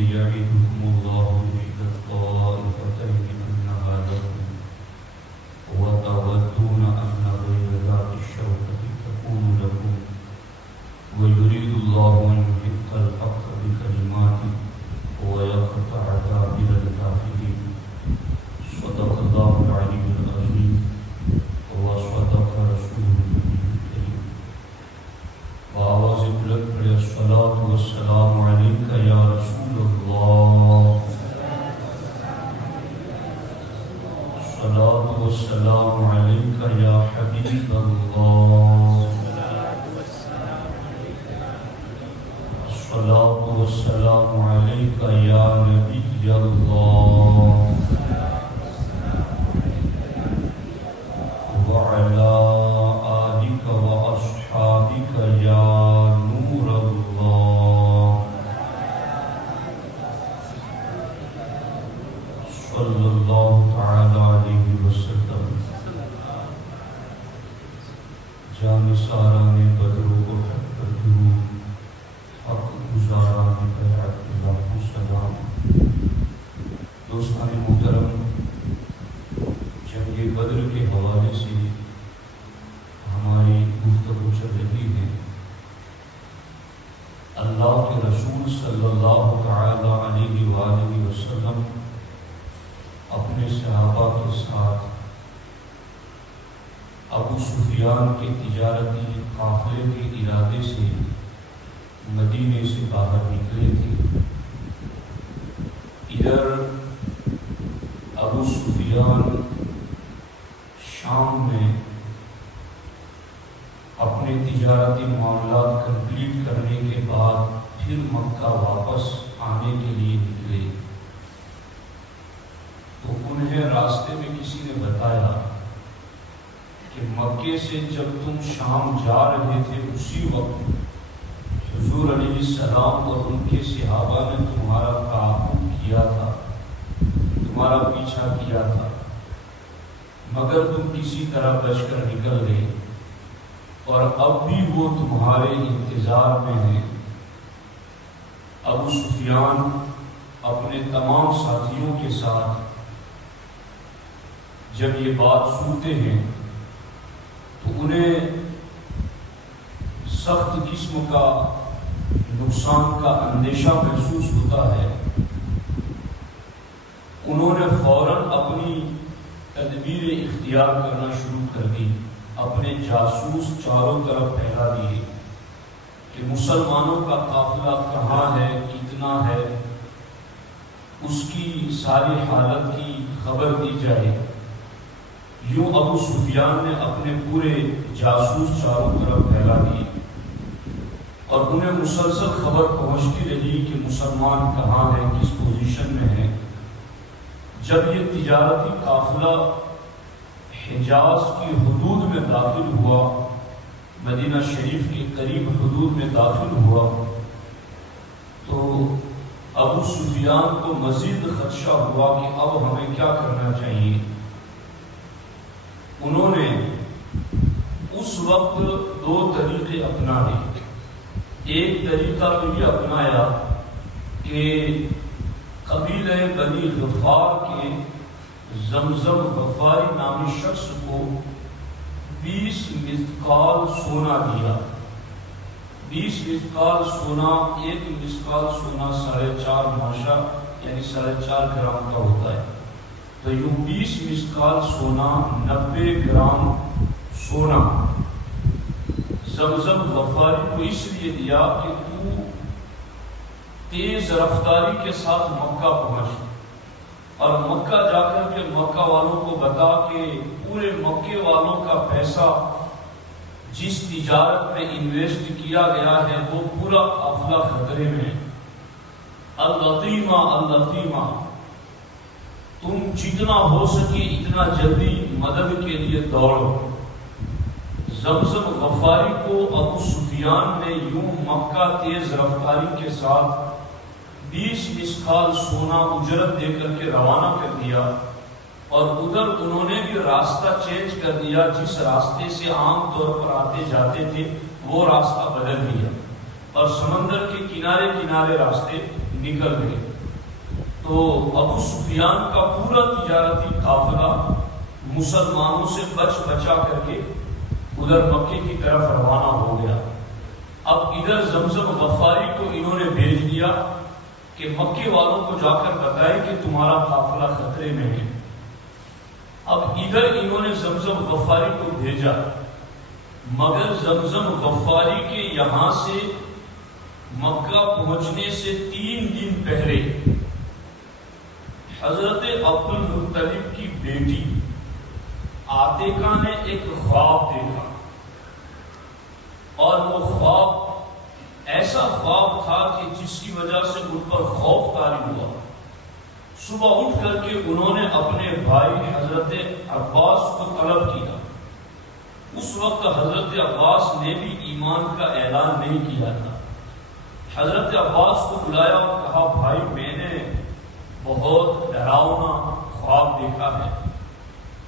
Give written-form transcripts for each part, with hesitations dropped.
يعدكم الله إحدى الطائفتين أنها لكم وتودون أن غير ذات الشوكة تكون لكم ويريد الله أن يحق الحق بكلماته ويقطع دابر الكافرين. صدق الله العلي العظيم وصدق رسوله النبي الكريم. بآواز بلند پڑھے الصلاة والسلام علیک یا رسول اللہ، الصلاة والسلام علیک یا حبیب اللہ، الصلاة والسلام علیک یا نبی اللہ، وعلى آلك وأصحابك يا نور الله، صلى الله تعالى عليه وسلم. جانثاران بدر و احد پر درود، حق گزاران بیعت اللہ کو سلام. دوستان محترم، جنگ بدر کے حوالے سے ہماری گفتگو چل رہی ہے. اللہ کے رسول صلی اللہ تعالی علیہ وآلہ وسلم اپنے صحابہ کے ساتھ ابو سفیان کے تجارتی قافلے کے ارادے سے مدینے سے باہر نکلے تھے. ادھر ابو سفیان شام میں اپنے تجارتی معاملات کمپلیٹ کرنے کے بعد پھر مکہ واپس آنے کے لیے نکلے. تو انہیں راستے میں کسی نے بتایا کہ مکے سے جب تم شام جا رہے تھے اسی وقت حضور علیہ السلام اور ان کے صحابہ نے تمہارا تعاقب کیا تھا، تمہارا پیچھا کیا تھا، مگر تم کسی طرح بچ کر نکل گئے اور اب بھی وہ تمہارے انتظار میں ہیں. ابو سفیان اپنے تمام ساتھیوں کے ساتھ جب یہ بات سنتے ہیں تو انہیں سخت قسم کا نقصان کا اندیشہ محسوس ہوتا ہے. انہوں نے فوراً اپنی تدبیر اختیار کرنا شروع کر دی. اپنے جاسوس چاروں طرف پھیلا دیے کہ مسلمانوں کا قافلہ کہاں ہے، کتنا ہے، اس کی ساری حالت کی خبر دی جائے. یوں ابو سفیان نے اپنے پورے جاسوس چاروں طرف پھیلا دیے اور انہیں مسلسل خبر پہنچتی رہی کہ مسلمان کہاں ہے، کس پوزیشن میں ہے. جب یہ تجارتی قافلہ حجاز کی حدود میں داخل ہوا، مدینہ شریف کے قریب حدود میں داخل ہوا، تو ابو سفیان کو مزید خدشہ ہوا کہ اب ہمیں کیا کرنا چاہیے. انہوں نے اس وقت دو طریقے اپنائے. ایک طریقہ تو یہ اپنایا کہ قبیلہ بنی غفار کے زمزم غفاری نامی شخص کو 20 مثقال سونا دیا. 20 مثقال سونا، ایک مثقال سونا 4.5 ماشا یعنی 4.5 گرام کا ہوتا ہے. تو یوں 20 مثقال سونا، 90 گرام سونا زمزم غفاری کو اس لیے دیا کہ تو تیز رفتاری کے ساتھ مکہ پہنچ اور مکہ جا کر کے مکہ والوں کو بتا کہ پورے مکے والوں کا پیسہ جس تجارت میں انویسٹ کیا گیا ہے وہ پورا قافلہ خطرے میں. اللطیمہ اللطیمہ، تم جتنا ہو سکے اتنا جلدی مدد کے لیے دوڑو. زمزم غفاری کو ابو سفیان نے یوں مکہ تیز رفتاری کے ساتھ 20 مثقال سونا اجرت دے کر کے روانہ کر دیا اور ادھر انہوں نے بھی راستہ چینج کر دیا. جس راستے سے عام طور پر آتے جاتے تھے وہ راستہ بدل دیا اور سمندر کے کنارے کنارے راستے نکل گئے. تو ابو سفیان کا پورا تجارتی قافلہ مسلمانوں سے بچا کر کے ادھر مکے کی طرف روانہ ہو گیا۔ اب ادھر زمزم غفاری کو انہوں نے بھیج دیا کہ مکے والوں کو جا کر بتائے کہ تمہارا قافلہ خطرے میں ہے۔ اب ادھر انہوں نے زمزم غفاری کو بھیجا، مگر زمزم غفاری کے یہاں سے مکہ پہنچنے سے 3 دن پہلے حضرت عبد المطلب کی بیٹی عاتقہ نے ایک خواب دیکھا، اور وہ خواب ایسا خواب تھا کہ جس کی وجہ سے ان پر خوف طاری ہوا۔ صبح اٹھ کر کے انہوں نے اپنے بھائی حضرت عباس کو طلب کیا۔ اس وقت حضرت عباس نے بھی ایمان کا اعلان نہیں کیا تھا۔ حضرت عباس کو بلایا اور کہا بھائی میں نے بہت ڈراؤنا خواب دیکھا ہے۔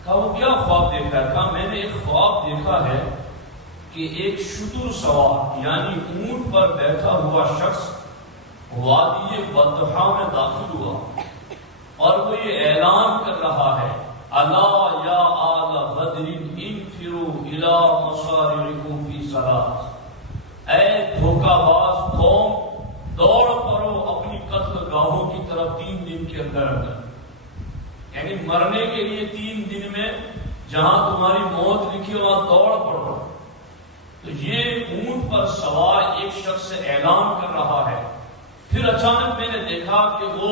کہا وہ کیا خواب دیکھا ہے؟ کہا میں نے ایک خواب دیکھا ہے کہ ایک شتر سوار یعنی اونٹ پر بیٹھا ہوا شخص وادی بطحا میں داخل ہوا اور وہ یہ اعلان کر رہا ہے الا یا آل بدر انفروا الی مصارعکم فی صلاۃ، اے دھوکہ باز قوم دوڑ پڑو اپنی قتل گاہوں کی طرف 3 دن کے اندر، یعنی مرنے کے لیے 3 دن میں جہاں تمہاری موت لکھی وہاں دوڑ پڑو۔ تو یہ اونٹ پر سوار ایک شخص سے اعلان کر رہا ہے۔ پھر اچانک میں نے دیکھا کہ وہ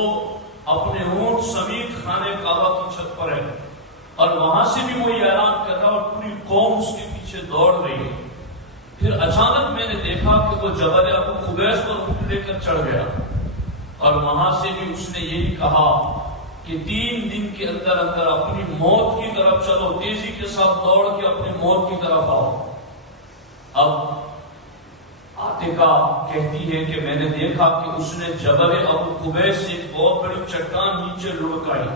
اپنے اونٹ سمیت خانہ کعبہ کی چھت پر ہے اور وہاں سے بھی وہی اعلان کر رہا اور پوری قوم اس کے پیچھے دوڑ رہی ہے۔ پھر اچانک میں نے دیکھا کہ وہ جبل ابو قبیس پر اونٹ لے کر چڑھ گیا اور وہاں سے بھی اس نے یہی کہا کہ 3 دن کے اندر اندر اپنی موت کی طرف چلو، تیزی کے ساتھ دوڑ کے اپنی موت کی طرف آؤ۔ اب عاتقہ کہتی ہے کہ میں نے دیکھا کہ اس نے جبل ابو قبیس سے ایک بہت بڑی چٹان نیچے لڑکائی،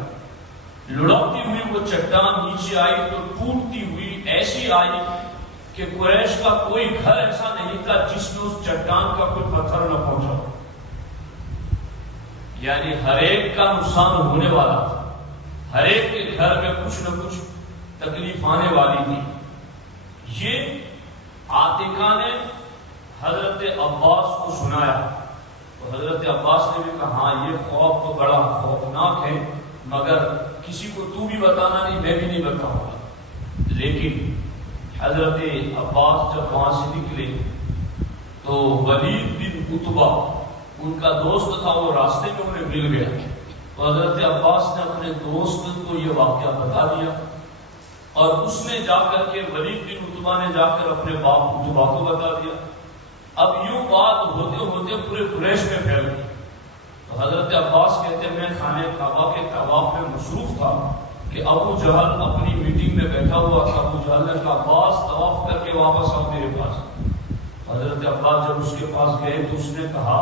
لڑکتی ہوئی وہ چٹان نیچے آئی تو ٹوٹتی ہوئی ایسی آئی کہ قریش کا کوئی گھر ایسا نہیں تھا جس میں اس چٹان کا کوئی پتھر نہ پہنچا، یعنی ہر ایک کا نقصان ہونے والا تھا، ہر ایک کے گھر میں کچھ نہ کچھ تکلیف آنے والی تھی۔ یہ عاتقہ نے حضرت عباس کو سنایا تو حضرت عباس نے بھی کہا ہاں یہ خواب تو بڑا خوفناک ہے، مگر کسی کو تو بھی بتانا نہیں، میں بھی نہیں بتاؤں گا۔ لیکن حضرت عباس جب وہاں سے نکلے تو ولید بن عتبہ ان کا دوست تھا، وہ راستے میں انہیں مل گیا تو حضرت عباس نے اپنے دوست کو یہ واقعہ بتا دیا اور اس نے جا کر کے ولید بن عتبہ نے جا کر اپنے باپ عتبہ کو بتا دیا۔ اب یوں بات ہوتے ہوتے پورے قریش میں پھیل گئی تو حضرت عباس کہتے ہیں میں خانہ کعبہ کے طواف میں مصروف تھا کہ ابو جہل اپنی میٹنگ میں بیٹھا ہوا تھا۔ ابو جہل نے کہا عباس طواف کر کے واپس آؤ میرے پاس۔ حضرت عباس جب اس کے پاس گئے تو اس نے کہا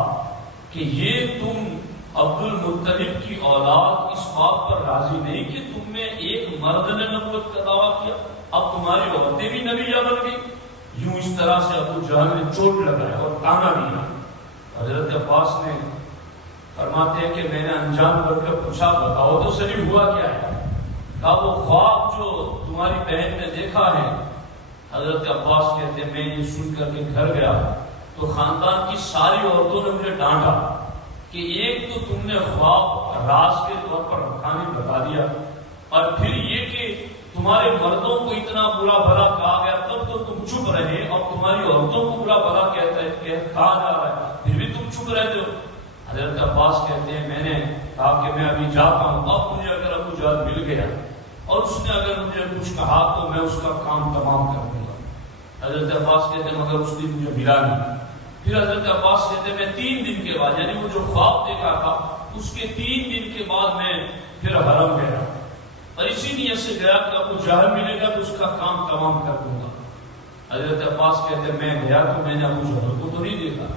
کہ یہ تم عبد المطلب کی اولاد اس بات پر راضی نہیں کہ تم میں ایک مرد نے نبوت کا دعویٰ کیا، اب تمہاری عورتیں بھی نبیہ بن گئی؟ یوں اس طرح سے ابو جہل نے چوٹ لگایا اور تانا دیا۔ حضرت عباس نے فرماتے ہیں کہ میں نے انجان بڑھ کر پوچھا بتاؤ تو صحیح ہوا کیا ہے؟ کہا وہ خواب جو تمہاری بہن نے دیکھا ہے۔ حضرت عباس کہتے ہیں میں یہ سن کر کے گھر گیا تو خاندان کی ساری عورتوں نے مجھے ڈانٹا کہ ایک تو تم نے خواب راز کے طور پر رکھانے بتا دیا اور پھر یہ کہ تمہارے مردوں کو اتنا برا بھلا کہا گیا تب تو تم چپ رہے اور تمہاری عورتوں کو برا بھلا کہا جا رہا ہے پھر بھی تم چپ رہتے ہو۔ حضرت عباس کہتے ہیں میں نے کہا کہ میں ابھی جاتا ہوں، اب مجھے اگر ابو جہل مل گیا اور اس نے اگر مجھے کچھ کہا تو میں اس کا کام تمام کر دوں گا۔ حضرت عباس کہتے ہیں مگر اس دن مجھے ملا نہیں۔ پھر حضرت عباس کہتے ہیں میں 3 دن کے بعد یعنی وہ جو خواب دیکھا تھا اس کے 3 دن کے بعد میں پھر حرم گیا اور اسی نیت سے گیا کہ ابو جہل ملے گا تو اس کا کام تمام کر دوں گا۔ حضرت عباس کہتے ہیں میں گیا تو میں نے ابو جہل کو تو نہیں دیکھا،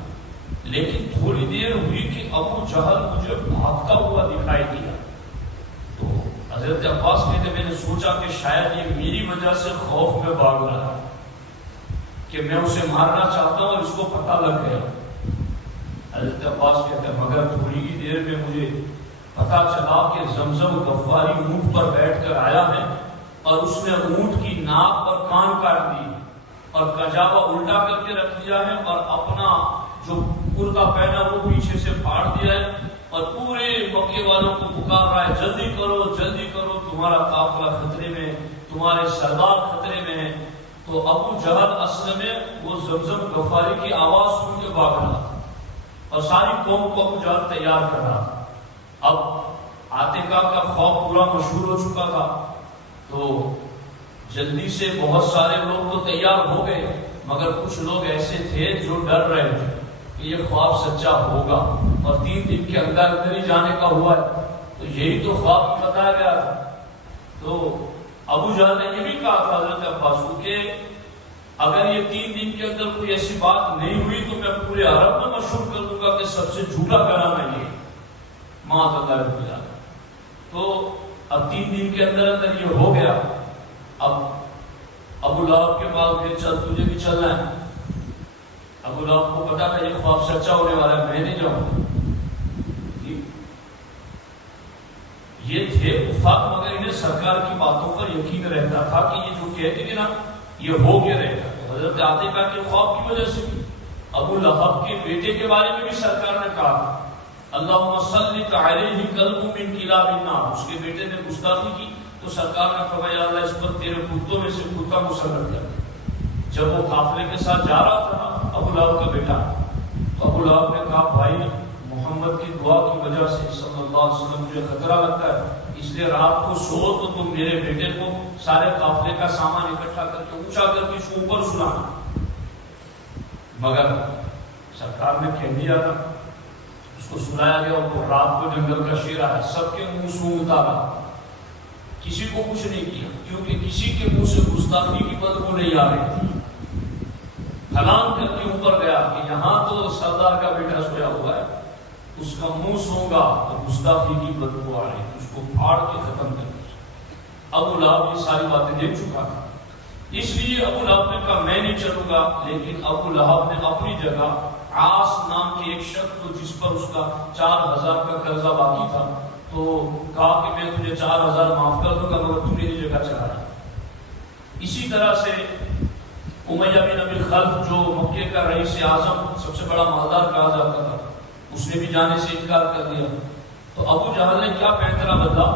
لیکن تھوڑی دیر ہوئی کہ ابو جہل مجھے بھاگتا ہوا دکھائی دیا تو حضرت عباس کہتے ہیں میں نے سوچا کہ شاید یہ میری وجہ سے خوف میں بھاگ رہا ہے کہ میں اسے مارنا چاہتا ہوں اور اس کو پتہ لگ گیا۔ حضرت عباس کہتے ہیں مگر تھوڑی ہی دیر میں مجھے پتا چلا کہ زمزم غفاری اونٹ پر بیٹھ کر آیا ہے اور اس نے اونٹ کی ناک پر کان کاٹ دی اور کجاوا الٹا کر کے رکھ دیا ہے اور اپنا جو کرتا پہنا وہ پیچھے سے پھاڑ دیا ہے اور پورے مکے والوں کو پکار رہا ہے جلدی کرو تمہارا قافلہ خطرے میں، تمہارے سردار خطرے میں ہے۔ تو ابو جہل اصل میں وہ زمزم غفاری کی آواز سن کے بھاگ رہا اور ساری قوم کو ابو جہل تیار کر رہا۔ اب عاتقہ کا خوف پورا مشہور ہو چکا تھا تو جلدی سے بہت سارے لوگ تو تیار ہو گئے، مگر کچھ لوگ ایسے تھے جو ڈر رہے تھے کہ یہ خواب سچا ہوگا اور 3 دن کے اندر ہی جانے کا ہوا ہے، تو یہی تو خواب بتایا گیا تھا۔ تو ابو جہل نے یہ بھی کہا تھا حضرت عباس کو کہ اگر یہ 3 دن کے اندر کوئی ایسی بات نہیں ہوئی تو میں پورے عرب میں مشہور کر دوں گا کہ سب سے جھوٹا کرانا یہ ماں اللہ رب العالمین۔ تو اب 3 دن کے اندر یہ ہو گیا۔ اب ابو لہب کے پاس گئے، چل تجھے بھی چلنا ہے۔ ابو لہب کو پتا تھا یہ خواب سچا ہونے والا ہے، میں نہیں جاؤں۔ یہ تھے کفار مگر انہیں سرکار کی باتوں پر یقین رہتا تھا کہ یہ جو کہتے تھے نا یہ ہو کے رہے گا۔ حضرت عاتقہ کے خواب کی وجہ سے بھی ابو لہب کے بیٹے کے بارے میں بھی سرکار نے کہا اللہم سلط علیہ کلب من کلاب النار، اس کے بیٹے نے گستاخی کی تو سرکار نے فرمایا اللہ اس پر تیرے کتوں میں سے کتا مسلط کر۔ جب وہ قافلے کے ساتھ جا رہا تھا نا ابو لہب کا بیٹا، تو ابو لہب نے کہا بھائی محمد کی دعا کی وجہ سے صلی اللہ علیہ وسلم مجھے خطرہ لگتا ہے، اس لیے رات کو سو تو تم میرے بیٹے کو سارے قافلے کا سامان اکٹھا کر کے اونچا کر کے اوپر سلانا۔ مگر سرکار نے کہہ دیا تھا، اس کو سلایا گیا اور رات کو جنگل کا شیر آیا، سب کے منہ سونگتا رہا، کسی کو کچھ نہیں کیا کیونکہ کسی کے منہ سے گستاخی کی بدبو نہیں آ رہی تھی۔ پھلانگ کر کے اوپر گیا کہ یہاں تو سردار کا بیٹا سویا ہوا ہے، اس کا منہ سونگا تو گستاخی کی بدبو آ رہی تھی، اس کو پھاڑ کے ختم کر دیا۔ ابو لہب یہ ساری باتیں دیکھ چکا تھا، اس لیے ابو لہب نے کہا میں نہیں چلوں گا، لیکن ابو لہب نے اپنی جگہ عاص نام کے ایک شخص کو جس پر اس کا 4000 کا قرضہ باقی تھا تو کہا کہ میں تجھے 4000 معاف کر دوں گا مگر تو میری جگہ چلا رہا۔ اسی طرح سے امیہ بن ابی خلف جو مکے کا رئیس اعظم سب سے بڑا مالدار کہا جاتا تھا، اس نے بھی جانے سے انکار کر دیا۔ تو ابو جہل نے کیا پینترا بدلا،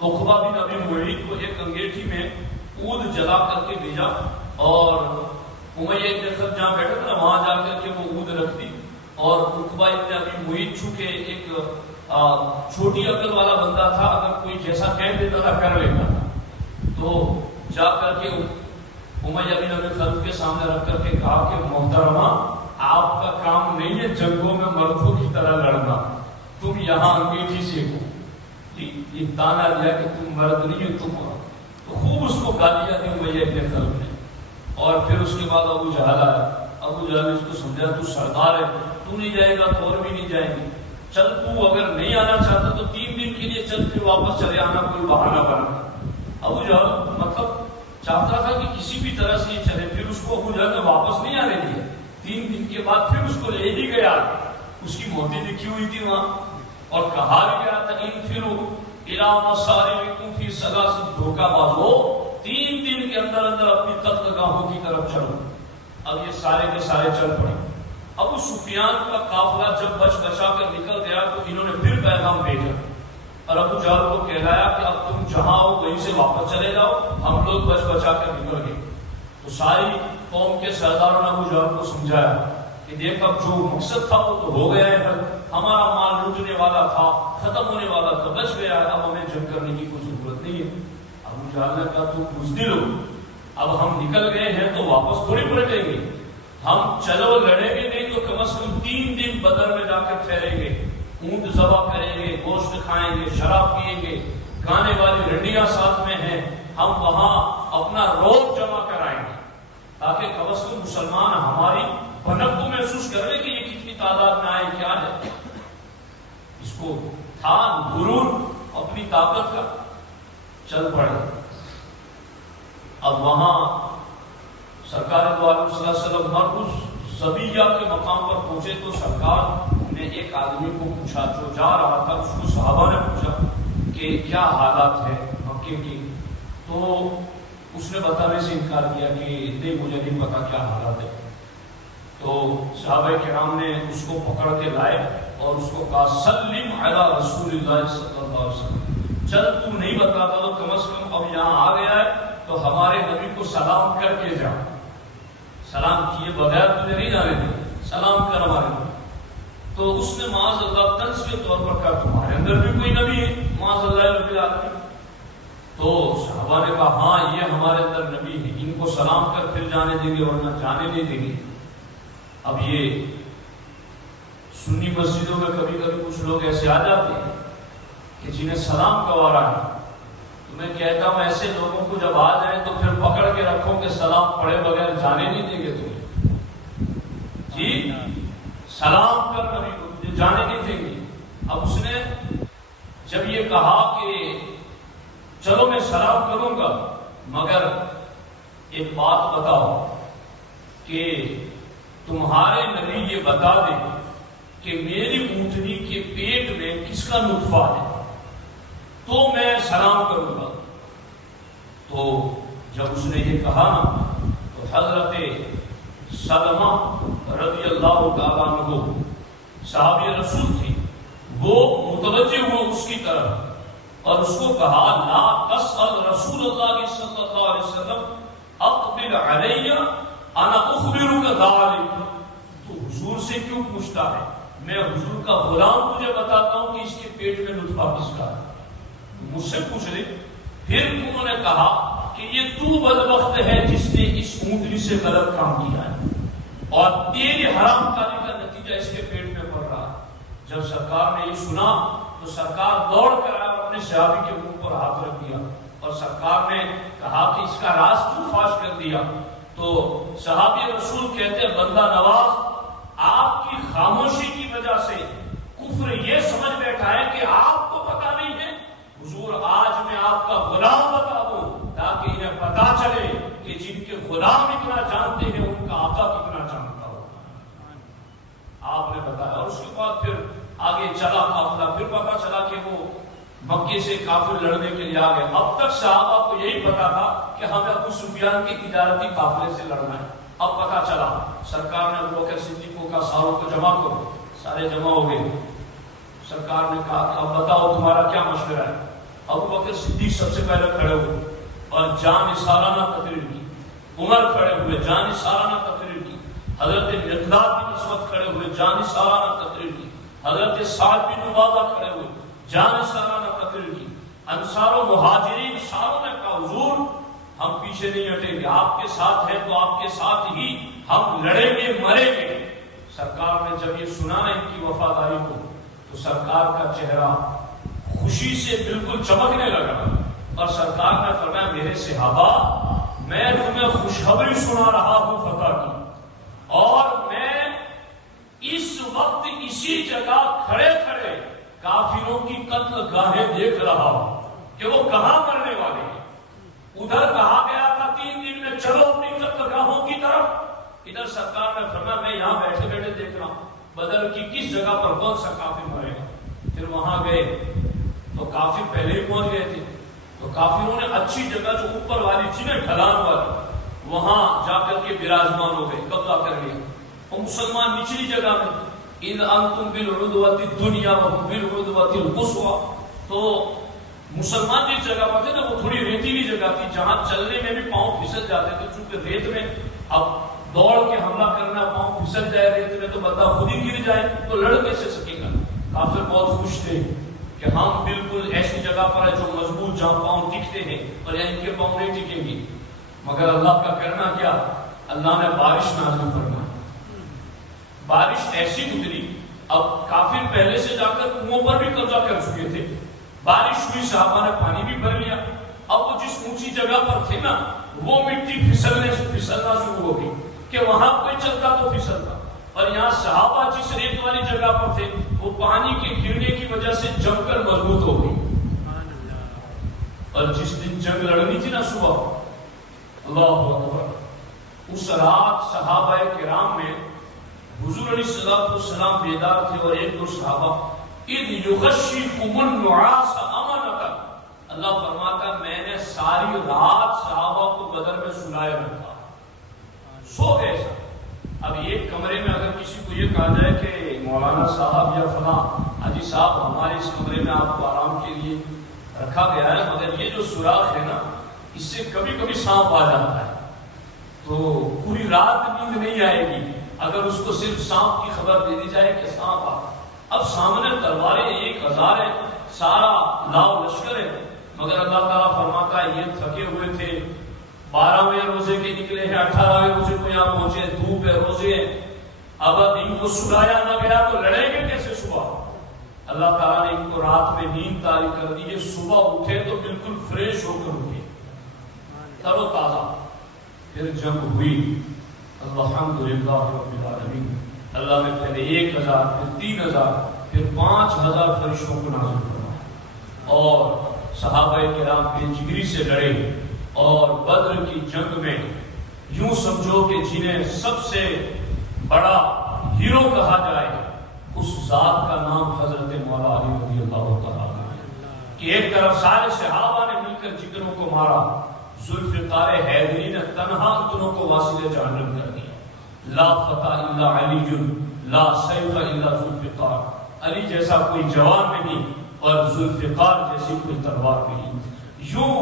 عقبہ بن ابی معیط کو ایک انگیٹھی میں عود جلا کر کے بھیجا اور امیہ ابن خلف جہاں بیٹھا تھا نا وہاں جا کر کے وہ عود رکھ دی، اور عقبہ ابن ابی معیط چونکہ ایک چھوٹی عقل والا بندہ تھا، اگر کوئی جیسا کہہ دیتا تھا کر لیتا تھا، تو جا کر کے امیہ بن ابی خلف کے سامنے رکھ کر کے کہا کہ محترمہ آپ کا کام نہیں ہے جنگوں میں مردوں کی طرح لڑنا، تم یہاں انگیٹھی سیکھو۔ یہ تانا دیا کہ تم مرد نہیں ہو، تم تو خوب اس کو گالیاں دی امیہ بن خلف نے۔ اور پھر اس کے بعد ابو جہل آیا، ابو جہل نے اس کو سمجھا تو سردار ہے، تو نہیں جائے گا تو اور بھی نہیں جائیں گے، چل تو اگر نہیں آنا چاہتا تو 3 دن کے لیے چل پھر واپس چلے آنا، کوئی بہانہ بنا۔ ابو جہل مطلب چاہتا تھا کہ کسی بھی طرح سے یہ چلے، پھر اس کو ابو جہل نے واپس نہیں آنے دیا۔ 3 دن کے بعد پھر اس کو لے ہی گیا، اس کی موتی لکھی ہوئی تھی وہاں، اور کہا بھی گیا تھا انفروا الی مصارعکم فی ثلاث، دھوکہ بازو 3 دن کے اندر اندر اپنی تخت گاہوں کی طرف چلو۔ اب یہ سارے کے سارے چل پڑے۔ ابو سفیان کا قافلہ جب بچ بچا کر نکل گیا تو انہوں نے پھر پیغام بھیجا اور ابو جہل کو کہلایا کہ اب تم جہاں ہو وہیں سے واپس چلے جاؤ، ہم لوگ بچ بچا کر نکل گئے۔ تو ساری قوم کے سرداروں نے ابو جہل کو سمجھایا کہ دیکھ اب جو مقصد تھا وہ تو ہو گیا ہے، ہمارا مال لوٹنے والا تھا، ختم ہونے والا تھا، بچ گیا ہے، اب ہمیں جنگ کرنے کی کوئی ضرورت نہیں ہے۔ ابو جہل نے کہا تو بزدل ہو، اب ہم نکل گئے ہیں تو واپس تھوڑی پلٹیں گے، ہم چلو لڑیں گے نہیں تو کم از کم 3 دن بدر میں جا کر ٹھہریں گے، اونٹ ذبح کریں گے، گوشت کھائیں گے، شراب پیئیں گے، گانے والی رنڈیاں ساتھ میں ہیں، ہم وہاں اپنا روب جمع کرائیں گے تاکہ کم از کم مسلمان ہماری بھنک کو محسوس کر لیں کہ یہ کتنی تعداد میں آئے، کیا ہے۔ اس کو تھا غرور اپنی طاقت کا، چل پڑے۔ اب وہاں سرکار دو عالم صلی اللہ علیہ وسلم مرکز زبیہ کے مقام پر پہنچے تو سرکار نے ایک آدمی کو پوچھا جو جا رہا تھا، اس کو صحابہ نے پوچھا کہ کیا حالات ہیں مکے کی، تو اس نے بتانے سے انکار کیا کہ نہیں مجھے نہیں پتا کیا حالات ہے. تو صحابہ کرام نے اس کو پکڑ کے لائے اور اس کو کہا سلم علی رسول اللہ صلی اللہ علیہ وسلم، چل تو نہیں بتاتا تو کم از کم اب یہاں آ گیا ہے تو ہمارے نبی کو سلام کر کے جا، سلام کیے بغیر تجھے نہیں جانے دیں، سلام کر ہمارے نبی. تو اس نے معاذ اللہ طنز کے طور پر کہا تمہارے اندر بھی کوئی نبی ہے معاذ اللہ رب العالمین. تو صحابہ نے کہا ہاں یہ ہمارے اندر نبی ہے، ان کو سلام کر پھر جانے دیں گے ورنہ جانے نہیں دیں گے. اب یہ سنی مسجدوں میں کبھی کبھی کچھ لوگ ایسے آ جاتے ہیں کہ جنہیں سلام گوارا ہے، تو میں کہتا ہوں ایسے لوگوں کو جب آ جائیں تو پھر پکڑ کے رکھو کہ سلام پڑھے بغیر جانے نہیں دیں گے تمہیں. جی سلام کر نبی کو، تجھے جانے نہیں دیں گے. اب اس نے جب یہ کہا کہ چلو میں سلام کروں گا مگر ایک بات بتاؤ کہ تمہارے نبی یہ بتا دے کہ میری اونٹنی کے پیٹ میں کس کا نطفہ ہے تو میں سلام کروں گا. تو جب اس نے یہ کہا نا تو حضرت سلمہ رضی اللہ تعالیٰ عنہ صحابی رسول تھی، وہ متوجہ ہوئے اس کی طرف اور اس کو کہا لا تسأل رسول اللہ صلی اللہ علیہ وسلم اقبل علی انا اخبرک ذلک. تو حضور سے کیوں پوچھتا ہے؟ میں حضور کا غلام تجھے بتاتا ہوں کہ اس کے پیٹ میں نطفہ کس کا ہے، مجھ سے پوچھ لے. پھر انہوں نے کہا کہ یہ تو بدبخت ہے جس نے اس اونٹنی سے غلط کام کیا ہے اور تیری حرام کاری کا نتیجہ اس کے پیٹ میں پڑ رہا ہے. جب سرکار نے یہ سنا تو سرکار دوڑ کر آیا اپنے صحابی کے منہ پر ہاتھ رکھ دیا اور سرکار نے کہا کہ اس کا راز کیوں فاش کر دیا. تو صحابی رسول کہتے ہیں بندہ نواز آپ کی خاموشی کی وجہ سے کفر یہ سمجھ بیٹھا ہے کہ آپ کو پتا نہیں ہے. حضور آج میں آپ کا غلام بتا دوں تاکہ انہیں پتا چلے کہ جن کے غلام اتنا جانتے ہیں ان کا آقا کتنا جانتا ہو. آپ نے بتایا اور اس کے بعد پھر آگے چلا قافلہ. پھر پتا چلا کہ وہ مکے سے کافر لڑنے کے لیے آ گئے. اب تک صحابہ کو یہی پتا تھا کہ ہمیں ابو سفیان کی تجارتی قافلے سے لڑنا ہے. اب پتا چلا سرکار نے ابو بکر صدیق کو کہا ساروں کو جمع کرو. سارے جمع ہو گئے. سرکار نے کہا کہ اب بتاؤ تمہارا کیا مشورہ ہے. ابو بکر صدیق سب سے پہلے کھڑے ہوئے اور جان سالانہ تقریر کی. عمر کھڑے ہوئے جان سالانہ تقریر کی. حضرت مقداد بن اسود کھڑے ہوئے جان سالانہ تقریر کی. حضرت سعد بن عبادہ کھڑے ہوئے جان سالانہ تقریر کی. انصار و مہاجرین ساروں نے کہا حضور ہم پیچھے نہیں ہٹیں گے، آپ کے ساتھ ہے تو آپ کے ساتھ ہی ہم لڑیں گے مریں گے. سرکار نے جب یہ سنا نا ان کی وفاداری کو تو سرکار کا چہرہ خوشی سے بالکل چمکنے لگا اور سرکار نے فرمایا میرے صحابہ میں تمہیں خوشخبری سنا رہا ہوں فتح کی، اور میں اس وقت اسی جگہ کھڑے کھڑے کافروں کی قتل گاہیں دیکھ رہا ہوں کہ وہ کہاں مرنے والے ہیں. ادھر کہا گیا تھا 3 دن میں چلو اپنی قتل گاہوں کی طرف، ادھر سرکار نے فرمایا میں یہاں بیٹھے بیٹھے دیکھ رہا ہوں بدر کی کس جگہ پر کون سا کافر مرے گا. پھر وہاں گئے تو کافر پہلے ہی پہنچ گئے تھے تو کافروں نے اچھی جگہ جو اوپر والی تھی نا ڈھلان والی وہاں جا کر کے براجمان ہو گئے، قبضہ کر لیا. اور مسلمان نچلی جگہ میں ان انتم بالعدوۃ الدنیا وهم بالعدوۃ القصوى. تو مسلمان جس جگہ پر تھے نا وہ تھوڑی ریتیلی جگہ تھی جہاں چلنے میں بھی پاؤں پھسل جاتے تھے. چونکہ ریت میں اب دوڑ کے حملہ کرنا پاؤں پھسل جائے ریت میں تو بندہ خود ہی گر جائے تو لڑ کیسے سکے گا. کافر بہت خوش تھے کہ ہم بالکل ایسی جگہ پر ہے جو مضبوط جہاں پاؤں ٹکتے ہیں اور یہاں ان کے پاؤں نہیں ٹکیں گی. مگر اللہ کا کرنا کیا، اللہ نے بارش نازل فرمائی. بارش ایسی اتری اب کافر پہلے سے جا کر کنووں پر بھی قبضہ کر چکے تھے. بارش ہوئی صحابہ نے پانی بھی بھر لیا. اب وہ جس اونچی جگہ پر تھے نا وہ مٹی پھسلنا شروع ہو گئی کہ وہاں کوئی چلتا تو پھسلتا اور یہاں صحابہ جس ریت والی جگہ پر تھے وہ پانی کے گرنے کی وجہ سے جم کر مضبوط ہو گئی. اور جس دن جنگ لڑنی تھی نا صبح اللہ اکبر اس رات صحابہ کرام میں حضور علیہ السلام بیدار تھے اور ایک دو صحابہ اذ یغشیکم النعاس امانۃ اللہ فرماتا میں نے ساری رات صحابہ کو بدر میں سلائے رکھا، سو گئے سب۔ اب ایک کمرے میں اگر کسی کو یہ کہا جائے کہ مولانا صاحب یا فلاں حاجی صاحب ہمارے اس کمرے میں آپ کو آرام کے لیے رکھا گیا ہے، مگر یہ جو سوراخ ہے نا اس سے کبھی کبھی سانپ آ جاتا ہے، تو پوری رات نیند نہیں آئے گی اگر اس کو صرف سانپ کی خبر دے دی جائے کہ سانپ آ۔ اب سامنے تلواریں 1000 ہے، سارا لاؤ لشکر ہے، مگر اللہ تعالیٰ فرماتا ہے یہ تھکے ہوئے تھے، 12ویں روزے کے نکلے ہیں، 18ویں روزے کو یہاں پہنچے، دھوپ ہے، روزے ہیں، اب ان کو سلایا نہ گیا تو لڑیں گے کیسے صبح؟ اللہ تعالیٰ نے ان کو رات میں نیند طاری کر دی، یہ صبح اٹھے تو بالکل فریش ہو کر اٹھے، تر و تازہ۔ پھر جنگ ہوئی، الحمدللہ رب العالمین، اللہ نے پہلے 1000 پھر 3000 پھر 5000 فرشتوں کو نازل فرمایا، اور صحابہ کرام بے جگری سے لڑے، اور بدر کی جنگ میں یوں سمجھو کہ جنہیں سب سے بڑا ہیرو کہا جائے اس ذات کا نام حضرت مولا علی رضی اللہ تعالیٰ کہ ایک طرف سارے صحابہ نے مل کر جگروں کو مارا، ذوالفقار حیدری نے تنہا اتنوں کو واصل جہنم کر دیا۔ لا فتح الا علی لا سیف الا ذوالفقار، علی جیسا کوئی جوان نہیں اور ذوالفقار جیسی کوئی تلوار نہیں۔ یوں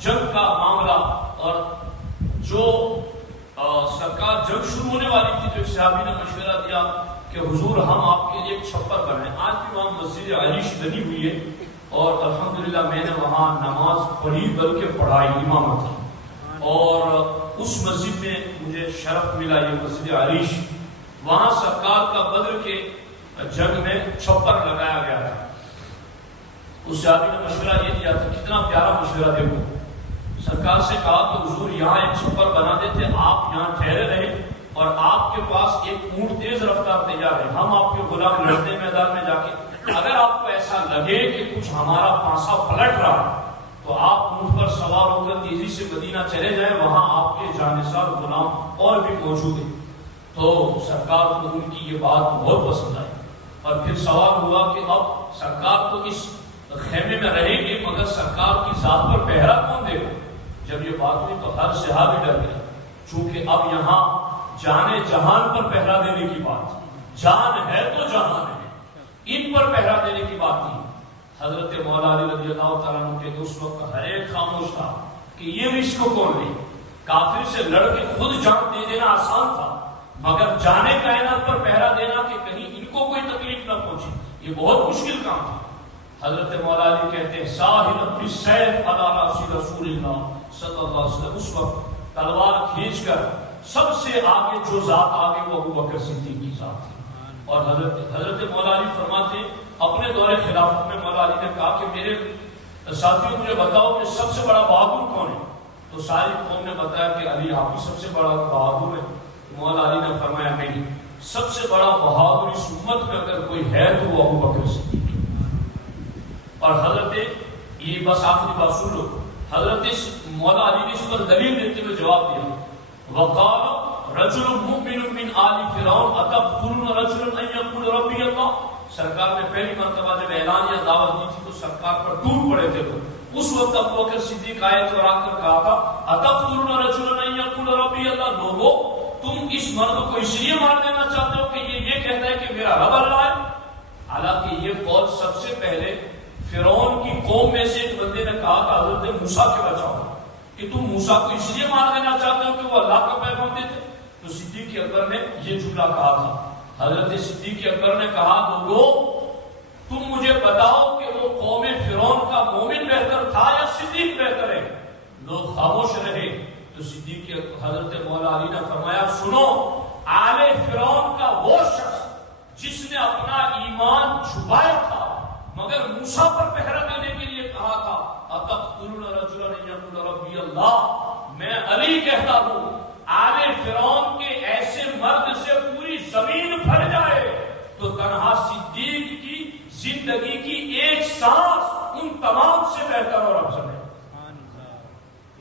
جنگ کا معاملہ، اور جو سرکار جنگ شروع ہونے والی تھی تو ایک صحابی نے مشورہ دیا کہ حضور ہم آپ کے لیے ایک چھپر بنائیں۔ آج بھی وہاں مسجد عریش بنی ہوئی ہے، اور الحمدللہ میں نے وہاں نماز پڑھی بلکہ پڑھائی، امامت کی، اور اس مسجد میں مجھے شرف ملا، یہ مسجد عریش، وہاں سرکار کا بدر کے جنگ میں چھپر لگایا گیا تھا۔ اس صحابی نے مشورہ یہ دیا تھا، کتنا پیارا مشورہ دیکھو، سرکار سے کہا کہ حضور یہاں ایک چھپر بنا دیتے، آپ یہاں ٹھہرے رہے، اور آپ کے پاس ایک اونٹ تیز رفتار تیار ہے، ہم آپ کے غلام لڑتے میدان میں جا کے، اگر آپ کو ایسا لگے کہ کچھ ہمارا پانسا پلٹ رہا ہے تو آپ اونٹ پر سوار ہو کر تیزی سے مدینہ چلے جائیں، وہاں آپ کے جانثار غلام اور بھی موجود ہیں۔ تو سرکار کو ان کی یہ بات بہت پسند آئی، اور پھر سوال ہوا کہ اب سرکار تو اس خیمے میں رہیں گے، مگر سرکار کی ذات پر پہرا کون دے گا؟ جب یہ بات ہوئی تو ہر صحابی ڈر گیا، چونکہ اب یہاں جانے جہان پر پہرا دینے کی بات تھی، جان ہے تو جہان ہے، ان پر پہرا دینے کی بات تھی۔ حضرت مولا علی رضی اللہ تعالیٰ عنہ کے اس وقت ہر ایک خاموش تھا کہ یہ رشک کو کون لے، کافر سے لڑ کے خود جان دے دینا آسان تھا، مگر جانے کائنات پر پہرا دینا کہ کہیں ان کو کوئی تکلیف نہ پہنچے، یہ بہت مشکل کام تھا۔ حضرت مولا علی کہتے ہیں ساحل اپنی سیف علی راس رسول اللہ صلی اللہ علیہ وسلم، اس وقت تلوار کھینچ کر سب سے آگے جو ذات آگے وہ ابو بکر صدیق کی ذات تھی، اور حضرت مولا علی فرماتے اپنے دور خلافت میں مولا علی نے کہا کہ میرے ساتھیوں مجھے بتاؤ کہ سب سے بڑا بہادر کون ہے؟ تو ساری قوم نے بتایا کہ علی آپ ہی سب سے بڑا بہادر ہے۔ مولا علی نے فرمایا نہیں، سب سے بڑا بہادر اس امت میں اگر کوئی ہے تو وہ ابو بکر صدیق۔ اور حضرت یہ بس آخری بات سن لو، حضرت مولا علی نے اس پر دلیل دیتے ہوئے جواب دیا، وقال رجل مؤمن من آل فرعون اتقتلون رجلا ان يقول ربي الله۔ سرکار نے پہلی مرتبہ جب اعلان یا دعوت دی تھی تو سرکار پر ٹوٹ پڑے تھے لوگ، اس وقت ابو بکر صدیق آئے تھے اور آ کر کہا تھا اتقتلون رجلا ان يقول ربي الله، لوگو تم اس مرد کو اس لیے مار دینا چاہتے ہو کہ یہ کہتا ہے کہ میرا رب اللہ ہے؟ حالانکہ یہ قول سب سے پہلے فرعون کی قوم میں سے ایک بندے نے کہا تھا حضرت موسیٰ کے بچاؤ کہ تم موسیٰ کو اس لیے مار دینا چاہتے ہو کہ وہ اللہ کا پیغام دیتے۔ تو صدیق اکبر نے یہ جملہ کہا تھا، حضرت صدیق اکبر نے کہا لوگو تم مجھے بتاؤ کہ وہ قوم فرعون کا مومن بہتر تھا یا صدیق بہتر ہے؟ لوگ خاموش رہے، تو صدیق حضرت مولا علی نے فرمایا سنو، آل فرعون کا وہ شخص جس نے اپنا ایمان چھپایا تھا مگر موسیٰ پر پہرا دینے کے لیے کہا تھا اتقتلون رجلا ان یقول ربی اللہ، میں علی کہتا ہوں آل فرعون کے ایسے مرد سے پوری زمین بھر جائے تو تنہا صدیق کی زندگی کی ایک سانس ان تمام سے بہتر اور افضل ہے۔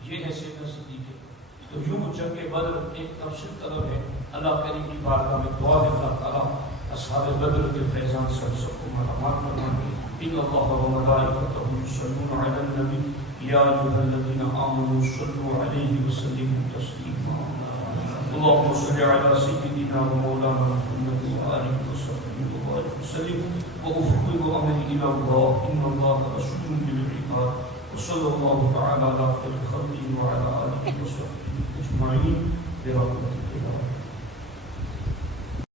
یہ ہے سیدنا صدیق۔ تو یوں جنگ بدر ایک تفصیل طلب ہے، اللہ کریم کی بارگاہ میں دعا ہے اللہ تعالیٰ اصحاب بدر کے فیضان سے ہم سب کو مرحمت فرمائے۔ إن الله وملائكته يصلون على النبي يا أيها الذين آمنوا صلوا عليه وسلموا تسليما اللهم صل على سيدنا ومولانا محمد وآله وصحبه وبارك وسلم وأفوض أمري إلى الله إن الله رسول بالعباد وصلى الله تعالى على خير خلقه وعلى آله وصحبه أجمعين برحمتك يا رب